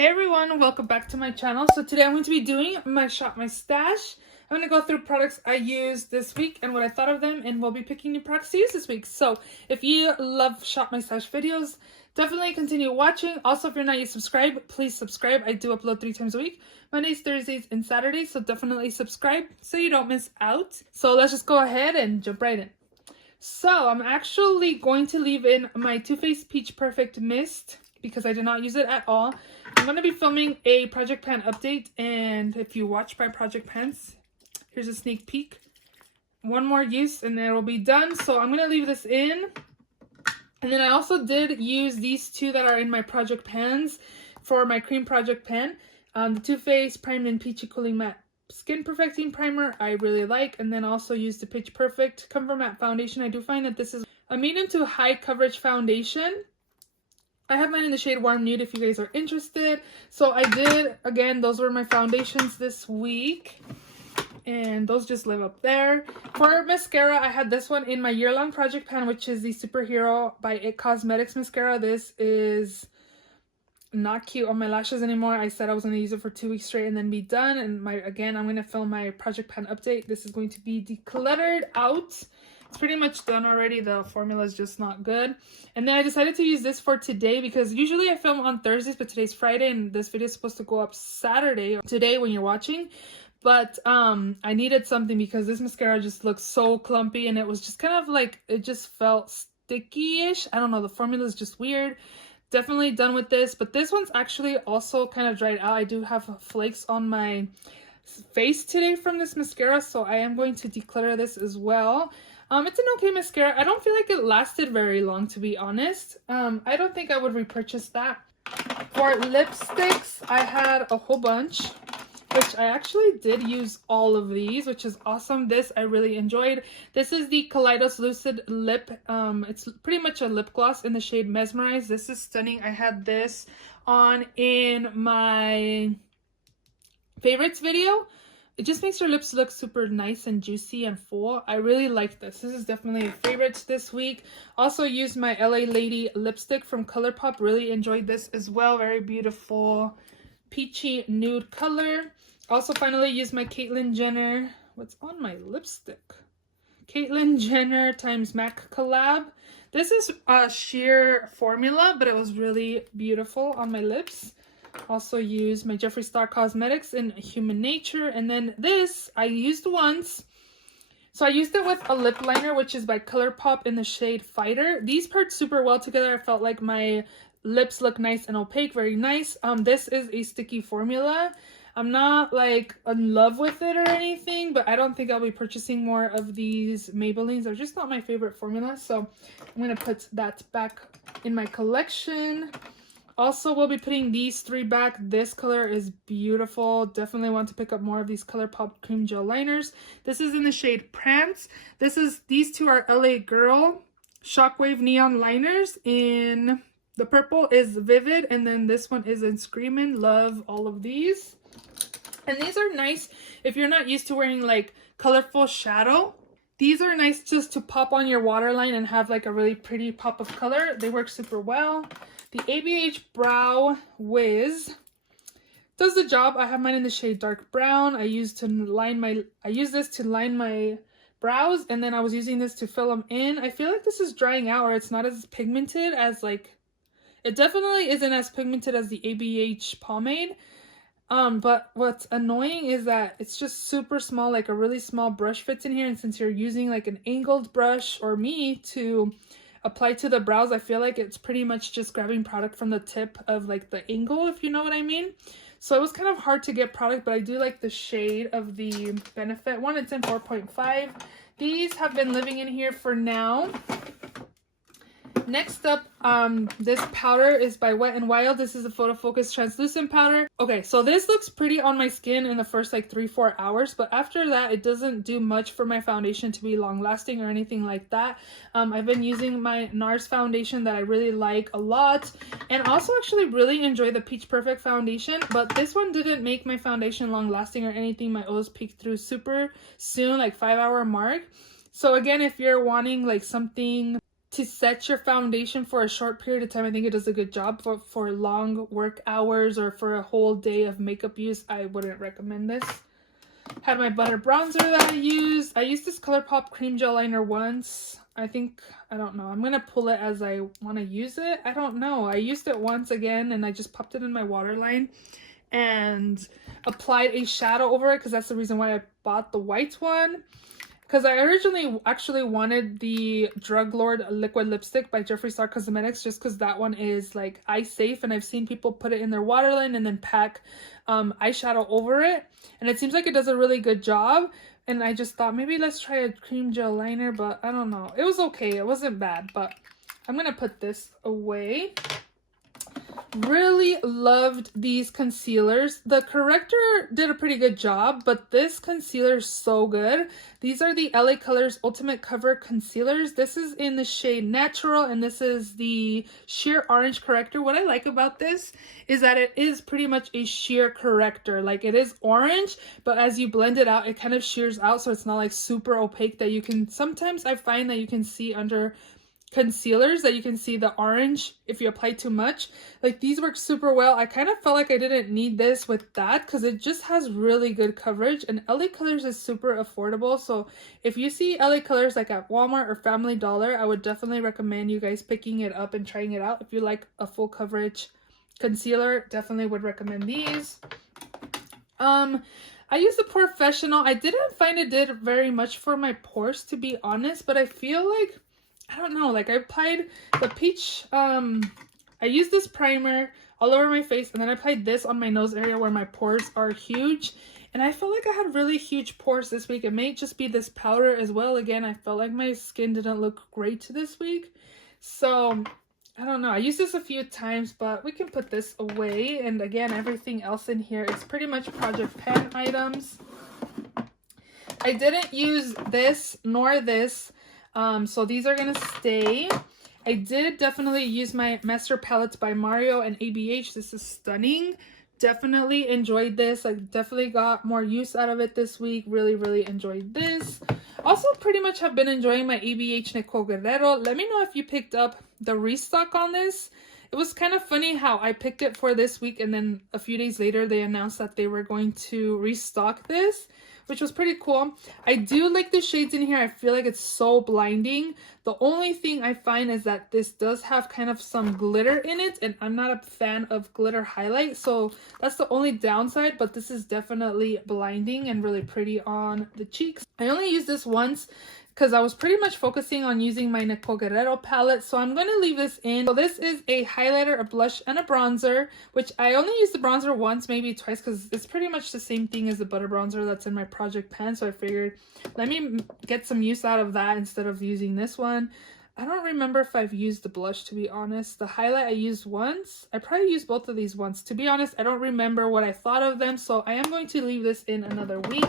Hey everyone, welcome back to my channel. So today I'm going to be doing my Shop My Stash. I'm going to go through products I used this week and what I thought of them, and we'll be picking new products to use this week. So if you love Shop My Stash videos, definitely continue watching. Also, if you're not yet subscribed, please subscribe. I do upload 3 times a week, Mondays, Thursdays, and Saturdays. So definitely subscribe so you don't miss out. So let's just go ahead and jump right in. So I'm actually going to leave in my Too Faced Peach Perfect Mist because I did not use it at all. I'm going to be filming a project pan update, and if you watch my project pans, here's a sneak peek. One more use and then it'll be done. So I'm going to leave this in. And then I also did use these two that are in my project pans for my cream project pan. The Too Faced Primed and Peachy Cooling Matte Skin Perfecting Primer I really like, and then also used the Pitch Perfect Comfort Matte Foundation. I do find that this is a medium to high coverage foundation. I have mine in the shade Warm Nude if you guys are interested. So I did, again, those were my foundations this week. And those just live up there. For mascara, I had this one in my year-long project pan, which is the Superhero by It Cosmetics mascara. This is not cute on my lashes anymore. I said I was going to use it for 2 weeks straight and then be done. And again, I'm going to film my project pan update. This is going to be decluttered out. It's pretty much done already. The formula is just not good. And then I decided to use this for today because usually I film on Thursdays, but today's Friday and this video is supposed to go up Saturday, today when you're watching. But I needed something because this mascara just looks so clumpy, and it was just kind of like, it just felt sticky-ish. I don't know, the formula is just weird. Definitely done with this, but this one's actually also kind of dried out. I do have flakes on my face today from this mascara, so I am going to declutter this as well. It's an okay mascara. I don't feel like it lasted very long, to be honest. I don't think I would repurchase that. For lipsticks, I had a whole bunch, which I actually did use all of these, which is awesome. This I really enjoyed. This is the Kaleidos Lucid Lip. It's pretty much a lip gloss in the shade Mesmerize. This is stunning. I had this on in my favorites video. It just makes your lips look super nice and juicy and full. I really like this. This is definitely a favorite this week. Also used my LA Lady lipstick from ColourPop. Really enjoyed this as well. Very beautiful peachy nude color. Also finally used my Caitlyn Jenner. What's on my lipstick? Caitlyn Jenner times MAC collab. This is a sheer formula, but it was really beautiful on my lips. Also used my Jeffree Star Cosmetics in Human Nature. And then this I used once. So I used it with a lip liner, which is by ColourPop in the shade Fighter. These paired super well together. I felt like my lips look nice and opaque. Very nice. This is a sticky formula. I'm not like in love with it or anything, but I don't think I'll be purchasing more of these Maybellines. They're just not my favorite formula. So I'm going to put that back in my collection. Also, we'll be putting these 3 back. This color is beautiful. Definitely want to pick up more of these ColourPop cream gel liners. This is in the shade Prance. These 2 are LA Girl Shockwave Neon liners. In the purple is Vivid, and then this one is in Screamin'. Love all of these. And these are nice if you're not used to wearing like colorful shadow. These are nice just to pop on your waterline and have like a really pretty pop of color. They work super well. The ABH Brow Wiz does the job. I have mine in the shade Dark Brown. I use this to line my brows, and then I was using this to fill them in. I feel like this is drying out, or it's not as pigmented as it definitely isn't as pigmented as the ABH pomade. But what's annoying is that it's just super small, like a really small brush fits in here, and since you're using like an angled brush or me to apply to the brows, I feel like it's pretty much just grabbing product from the tip of like the angle, if you know what I mean. So it was kind of hard to get product, but I do like the shade of the Benefit one. It's in 4.5. These have been living in here for now. Next up, this powder is by Wet n Wild. This is a Photo Focus translucent powder. Okay, so this looks pretty on my skin in the first like 3-4 hours, but after that it doesn't do much for my foundation to be long lasting or anything like that. I've been using my NARS foundation that I really like a lot, and also actually really enjoy the Peach Perfect foundation, but this one didn't make my foundation long lasting or anything. My O's peaked through super soon, like 5-hour mark. So again, if you're wanting like something to set your foundation for a short period of time, I think it does a good job. For long work hours or for a whole day of makeup use, I wouldn't recommend this. Had my butter bronzer that I used. I used this ColourPop cream gel liner once. I don't know. I'm going to pull it as I want to use it. I don't know. I used it once again and I just popped it in my waterline and applied a shadow over it because that's the reason why I bought the white one. Because I originally actually wanted the Drug Lord liquid lipstick by Jeffree Star Cosmetics just because that one is like eye safe, and I've seen people put it in their waterline and then pack eyeshadow over it, and it seems like it does a really good job. And I just thought maybe let's try a cream gel liner, but I don't know. It was okay. It wasn't bad, but I'm going to put this away. Really loved these concealers. The corrector did a pretty good job, but this concealer is so good. These are the LA Colors Ultimate Cover Concealers. This is in the shade Natural, and this is the Sheer Orange Corrector. What I like about this is that it is pretty much a sheer corrector. Like, it is orange, but as you blend it out, it kind of sheers out, so it's not like super opaque that you can, sometimes I find that you can see under concealers that you can see the orange if you apply too much. Like, these work super well. I kind of felt like I didn't need this with that because it just has really good coverage, and LA Colors is super affordable. So if you see LA Colors like at Walmart or Family Dollar, I would definitely recommend you guys picking it up and trying it out. If you like a full coverage concealer, definitely would recommend these. I used the Professional. I didn't find it did very much for my pores, to be honest, but I feel like, I don't know, like I applied the peach, I used this primer all over my face, and then I applied this on my nose area where my pores are huge, and I felt like I had really huge pores this week. It may just be this powder as well. Again, I felt like my skin didn't look great this week, so I don't know. I used this a few times, but we can put this away. And again, everything else in here is pretty much Project Pan items. I didn't use this nor this, so these are gonna stay. I did definitely use my Master Palettes by Mario and ABH. This is stunning. Definitely enjoyed this. I definitely got more use out of it this week. Really enjoyed this. Also pretty much have been enjoying my ABH Nicole Guerrero. Let me know if you picked up the restock on this. It was kind of funny how I picked it for this week, and then a few days later they announced that they were going to restock this, which was pretty cool. I do like the shades in here. I feel like it's so blinding. The only thing I find is that this does have kind of some glitter in it, and I'm not a fan of glitter highlight, so that's the only downside, but this is definitely blinding and really pretty on the cheeks. I only used this once because I was pretty much focusing on using my Nicole Guerrero palette, so I'm going to leave this in. So this is a highlighter, a blush, and a bronzer, which I only used the bronzer once, maybe twice, because it's pretty much the same thing as the butter bronzer that's in my Project Pan, so I figured let me get some use out of that instead of using this one. I don't remember if I've used the blush, to be honest. The highlight I used once. I probably used both of these once. To be honest, I don't remember what I thought of them, so I am going to leave this in another week.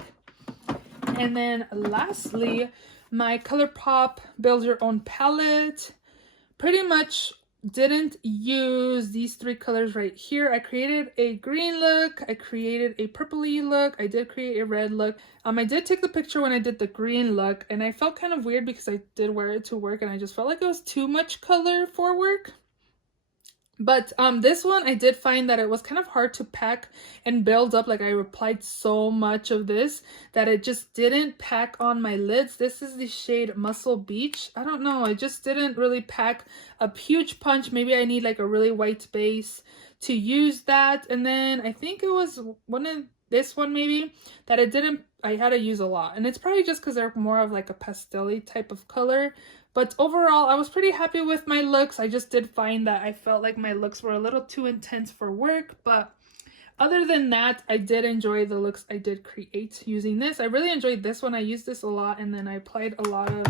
And then lastly, my ColourPop Build Your Own palette. Pretty much didn't use these three colors right here. I created a green look, I created a purpley look, I did create a red look. I did take the picture when I did the green look, and I felt kind of weird because I did wear it to work and I just felt like it was too much color for work. But this one, I did find that it was kind of hard to pack and build up. Like, I applied so much of this that it just didn't pack on my lids. This is the shade Muscle Beach. I don't know. I just didn't really pack a huge punch. Maybe I need like a really white base to use that. And then I think it was this one maybe that I had to use a lot. And it's probably just because they're more of like a pastel-y type of color. But overall, I was pretty happy with my looks. I just did find that I felt like my looks were a little too intense for work. But other than that, I did enjoy the looks I did create using this. I really enjoyed this one. I used this a lot, and then I applied a lot of,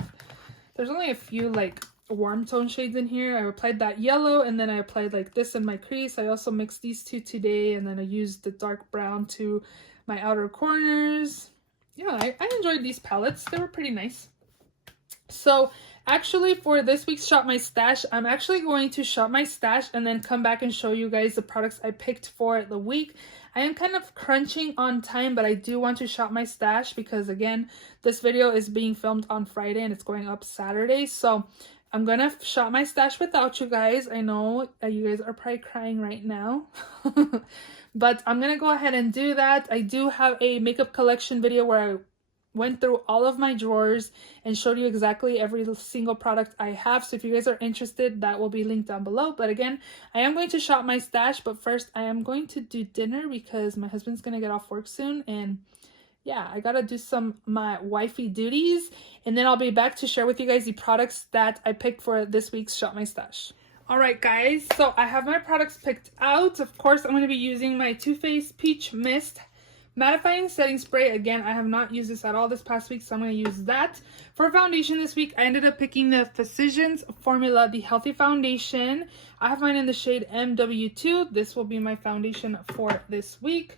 there's only a few like warm tone shades in here. I applied that yellow, and then I applied like this in my crease. I also mixed these two today, and then I used the dark brown to my outer corners. Yeah, I enjoyed these palettes. They were pretty nice. So actually, for this week's Shop My Stash, I'm actually going to shop my stash and then come back and show you guys the products I picked for the week. I am kind of crunching on time, but I do want to shop my stash because, again, this video is being filmed on Friday and it's going up Saturday. So I'm gonna shop my stash without you guys. I know you guys are probably crying right now. But I'm gonna go ahead and do that. I do have a makeup collection video where I went through all of my drawers and showed you exactly every single product I have. So if you guys are interested, that will be linked down below. But again, I am going to shop my stash, but first I am going to do dinner because my husband's gonna get off work soon, and yeah, I gotta do my wifey duties, and then I'll be back to share with you guys the products that I picked for this week's Shop My Stash. Alright guys, so I have my products picked out. Of course, I'm going to be using my Too Faced Peach Mist Mattifying Setting Spray. Again, I have not used this at all this past week, so I'm going to use that. For foundation this week, I ended up picking the Physicians Formula, the Healthy Foundation. I have mine in the shade MW2. This will be my foundation for this week.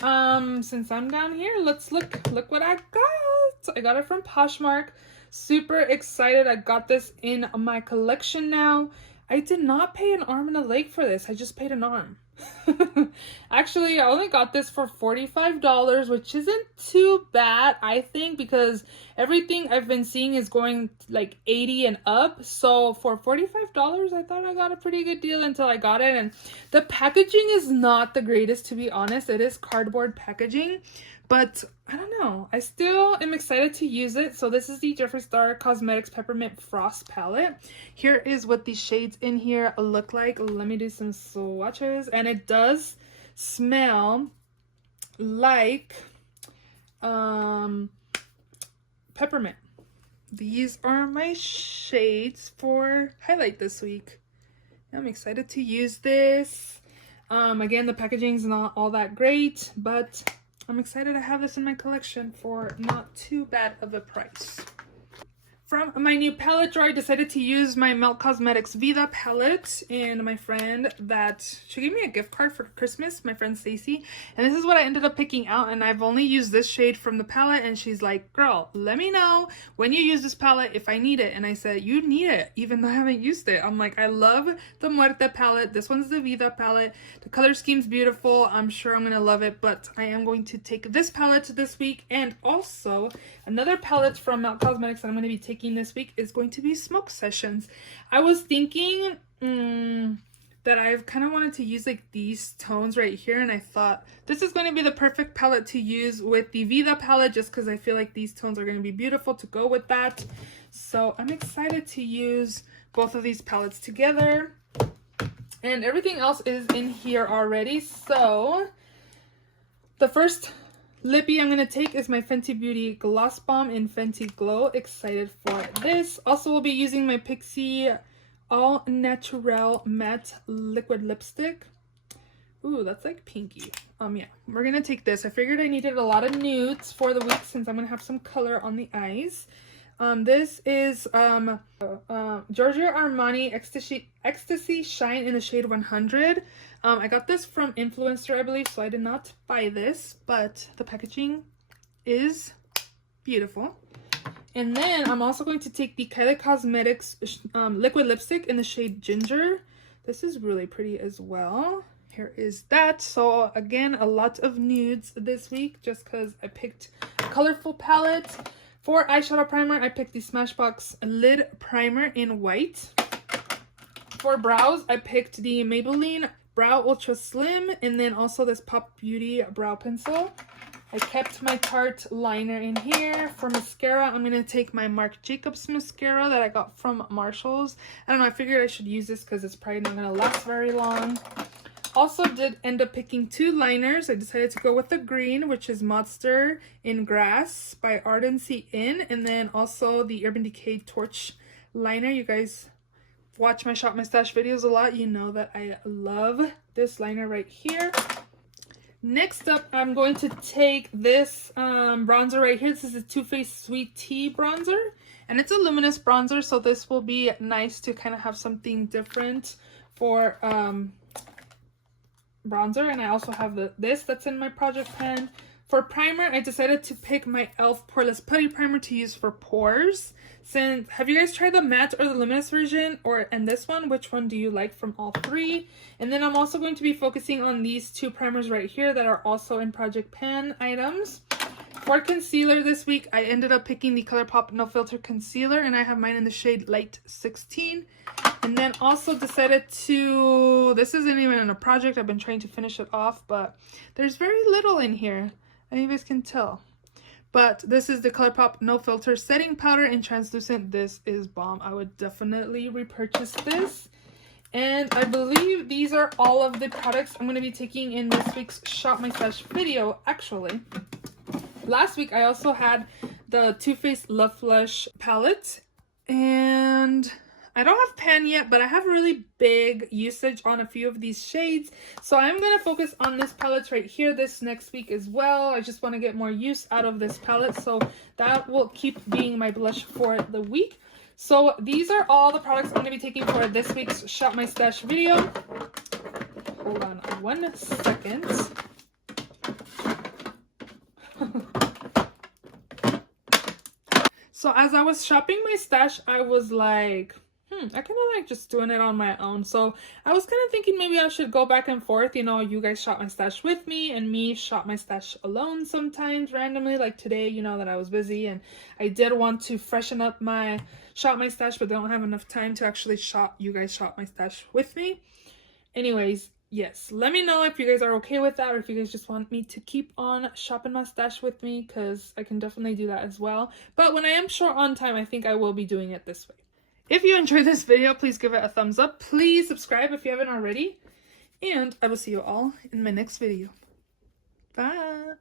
Since I'm down here, let's look what I got. I got it from Poshmark. Super excited. I got this in my collection now. I did not pay an arm and a leg for this. I just paid an arm. Actually, I only got this for $45, which isn't too bad, I think, because everything I've been seeing is going like 80 and up. So for $45, I thought I got a pretty good deal until I got it. And the packaging is not the greatest, to be honest. It is cardboard packaging, but I don't know. I still am excited to use it. So this is the Jeffree Star Cosmetics Peppermint Frost Palette. Here is what the shades in here look like. Let me do some swatches. And it does smell like peppermint. These are my shades for highlight this week. I'm excited to use this. Again, the packaging is not all that great, but I'm excited to have this in my collection for not too bad of a price. From my new palette drawer, I decided to use my Melt Cosmetics Vida palette, and my friend she gave me a gift card for Christmas, my friend Stacy, and this is what I ended up picking out. And I've only used this shade from the palette, and she's like, girl, let me know when you use this palette if I need it. And I said, you need it, even though I haven't used it. I'm like, I love the Muerte palette. This one's the Vida palette. The color scheme's beautiful. I'm sure I'm gonna love it, but I am going to take this palette this week, and also another palette from Melt Cosmetics that I'm going to be taking this week is going to be Smoke Sessions. I was thinking that I've kind of wanted to use like these tones right here, and I thought this is going to be the perfect palette to use with the Vida palette, just because I feel like these tones are going to be beautiful to go with that. So I'm excited to use both of these palettes together, and everything else is in here already. So the first lippy I'm going to take is my Fenty Beauty Gloss Bomb in Fenty Glow. Excited for this. Also, we'll be using my Pixi All Natural Matte Liquid Lipstick. Ooh, that's like pinky. Yeah, we're going to take this. I figured I needed a lot of nudes for the week since I'm going to have some color on the eyes. This is Giorgio Armani Ecstasy Shine in the shade 100. I got this from Influenster, I believe, so I did not buy this, but the packaging is beautiful. And then I'm also going to take the Kylie Cosmetics liquid lipstick in the shade Ginger. This is really pretty as well. Here is that. So again, a lot of nudes this week just because I picked a colorful palette. For eyeshadow primer, I picked the Smashbox Lid Primer in white. For brows, I picked the Maybelline Brow Ultra Slim, and then also this Pop Beauty brow pencil. I kept my Tarte liner in here. For mascara, I'm going to take my Marc Jacobs mascara that I got from Marshalls. I don't know, I figured I should use this because it's probably not going to last very long. Also did end up picking two liners. I decided to go with the green, which is Monster in Grass by Ardency In, and then also the Urban Decay Torch liner. You guys watch my Shop My Stash videos a lot. You know that I love this liner right here. Next up, I'm going to take this bronzer right here. This is a Too Faced Sweet Tea bronzer, and it's a luminous bronzer, so this will be nice to kind of have something different for bronzer. And I also have this that's in my project pen. For primer, I decided to pick my e.l.f. Poreless Putty Primer to use for pores. Have you guys tried the matte or the luminous version, and this one? Which one do you like from all three? And then I'm also going to be focusing on these two primers right here that are also in project pen items. For concealer this week, I ended up picking the ColourPop No Filter Concealer, and I have mine in the shade Light 16. And then also decided to, this isn't even in a project, I've been trying to finish it off, but there's very little in here, and you guys can tell. But this is the ColourPop No Filter Setting Powder in Translucent. This is bomb. I would definitely repurchase this. And I believe these are all of the products I'm going to be taking in this week's Shop My Stash video, actually. Last week, I also had the Too Faced Love Flush palette, and I don't have pan yet, but I have really big usage on a few of these shades, so I'm going to focus on this palette right here this next week as well. I just want to get more use out of this palette, so that will keep being my blush for the week. So these are all the products I'm going to be taking for this week's Shop My Stash video. Hold on 1 second. So as I was shopping my stash, I was like, I kind of like just doing it on my own. So I was kind of thinking maybe I should go back and forth. You know, you guys shop my stash with me and me shop my stash alone sometimes randomly. Like today, you know that I was busy and I did want to freshen up my shop my stash, but don't have enough time to actually you guys shop my stash with me. Anyways, yes, let me know if you guys are okay with that, or if you guys just want me to keep on shopping my stash with me, because I can definitely do that as well. But when I am short on time, I think I will be doing it this way. If you enjoyed this video, please give it a thumbs up. Please subscribe if you haven't already. And I will see you all in my next video. Bye!